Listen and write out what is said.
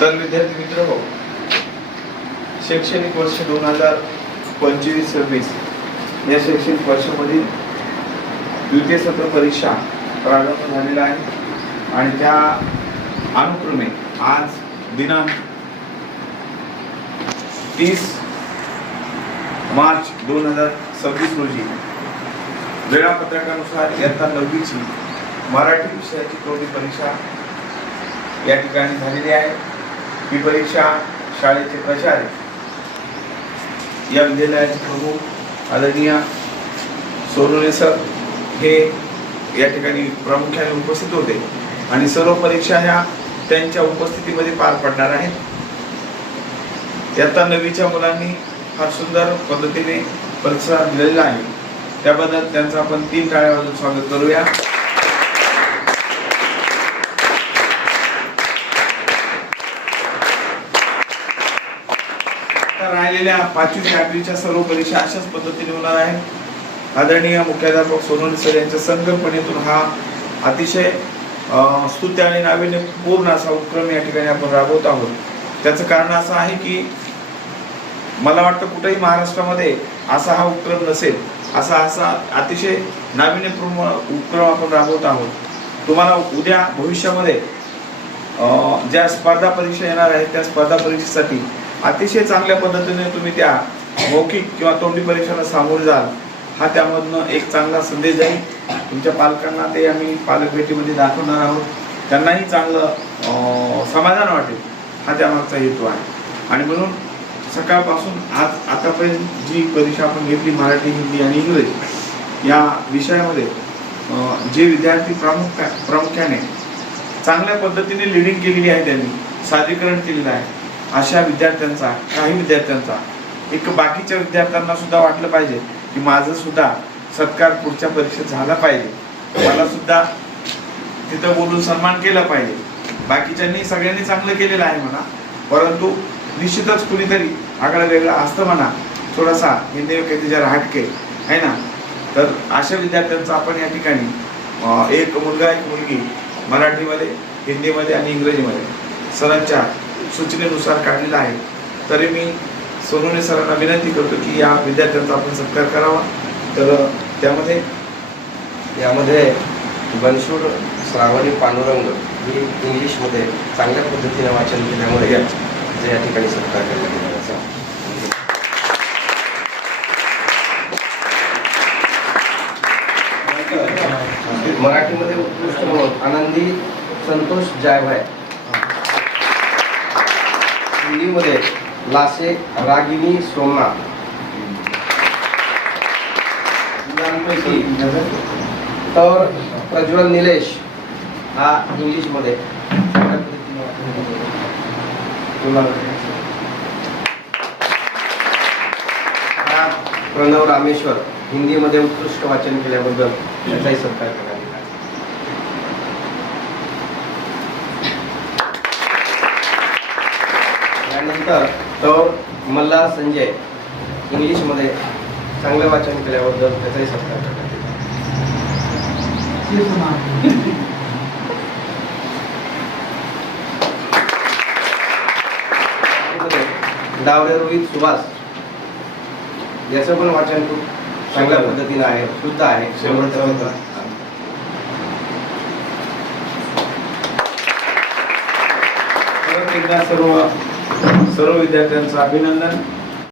तर विद्यार्थी मित्र हो, शैक्षणिक वर्ष 2025-26 या शैक्षणिक वर्षामधील द्वितीय सत्र परीक्षा प्रारंभ झालेला आहे आणि त्या अनुक्रमे आज दिनांक 30 मार्च 2026 रोजी वेळापत्रकानुसार इयत्ता 9वीची मराठी विषयाची तोंडी परीक्षा या ठिकाणी झालेली आहे। ही परीक्षा शाळेचे प्राचार्य, या विद्यालयाचे प्रमुख आदरणीय सोनवणे सर हे या ठिकाणी प्रामुख्याने उपस्थित होते आणि सर्व परीक्षा ह्या त्यांच्या उपस्थितीमध्ये पार पडणार आहेत। इयत्ता 9वीच्या मुलांनी फार सुंदर पद्धतीने प्रतिसाद दिलेला आहे, त्याबद्दल त्यांचं आपण 3 टाळ्या वाजवून स्वागत करूया। राहिलेल्या 5वी ते 8वीच्या सर्व परीक्षा अशाच पद्धतीने होणार आहेत। आदरणीय मुख्याध्यापक सोनवणे सर यांच्या संकल्पनेतून हा अतिशय स्तुत्य आणि नाविन्यपूर्ण असा उपक्रम या ठिकाणी आपण राबवत आहोत। त्याचं कारण असं आहे की मला वाटतं कुठेही महाराष्ट्रामध्ये असा हा उपक्रम नसेल, असा अतिशय नाविन्यपूर्ण उपक्रम आपण राबवत आहोत। तुम्हाला उद्या भविष्यामध्ये ज्या स्पर्धा परीक्षा येणार आहेत त्या स्पर्धा परीक्षेसाठी अतिशय चांगल्या पद्धतीने तुम्ही त्या मौखिक किंवा तोंडी परीक्षेला सामोरे जाल, हा त्यामधनं एक चांगला संदेश जाईल। तुमच्या पालकांना ते आम्ही पालक भेटीमध्ये दाखवणार आहोत, त्यांनाही चांगलं समाधान वाटेल, हा त्यामागचा हेतू आहे। आणि म्हणून सकाळपासून आज आतापर्यंत जी परीक्षा आपण घेतली मराठी, हिंदी आणि इंग्रजी या विषयामध्ये जे विद्यार्थी प्रामुख्याने चांगल्या पद्धतीने लीडिंग केलेली आहे, त्यांनी सादरीकरण केलेलं आहे, अशा विद्यार्थ्यांचा, काही विद्यार्थ्यांचा एक बाकीच्या विद्यार्थ्यांना सुद्धा वाटलं पाहिजे की माझं सुद्धा सत्कार पुढच्या परीक्षेत झाला पाहिजे, मला सुद्धा तिथं बोलून सन्मान केला पाहिजे। बाकीच्यांनी सगळ्यांनी चांगलं केलेलं आहे म्हणा, परंतु निश्चितच कुणीतरी आगळा वेगळा असतं म्हणा, थोडासा हिंदी काही जरा हटके आहे ना। तर अशा विद्यार्थ्यांचा आपण या ठिकाणी एक मुलगा एक मुलगी मराठीमध्ये, हिंदीमध्ये आणि इंग्रजीमध्ये सरांच्या सूचनेनुसार काढलेला आहे। तरी मी सोनवणे सरांना विनंती करतो की या विद्यार्थ्यांचा आपण सत्कार करावा। तर यामध्ये बनशूर श्रावणी पांडुरंग ही इंग्लिशमध्ये चांगल्या पद्धतीने वाचन केल्यामुळे या ठिकाणी सत्कार करण्यात येणार आहे। मराठीमध्ये उत्कृष्ट म्हणून आनंदी संतोष जायभाय, हिंदीमध्ये लासे रागिनी सोमनाथ, तर प्रज्वल निलेश हा इंग्लिशमध्ये, प्रणव रामेश्वर हिंदीमध्ये उत्कृष्ट वाचन केल्याबद्दल त्याचाही सत्कार करण्यात आला। त्यानंतर तर मल्हार संजय इंग्लिशमध्ये चांगले वाचन केल्याबद्दल त्याचाही सत्कार करण्यात आला। डावरे रोहित सुभाष याचं पण वाचन खूप चांगल्या पद्धतीने आहे, शुद्ध आहे, एकदा सर्व विद्यार्थ्यांचं अभिनंदन।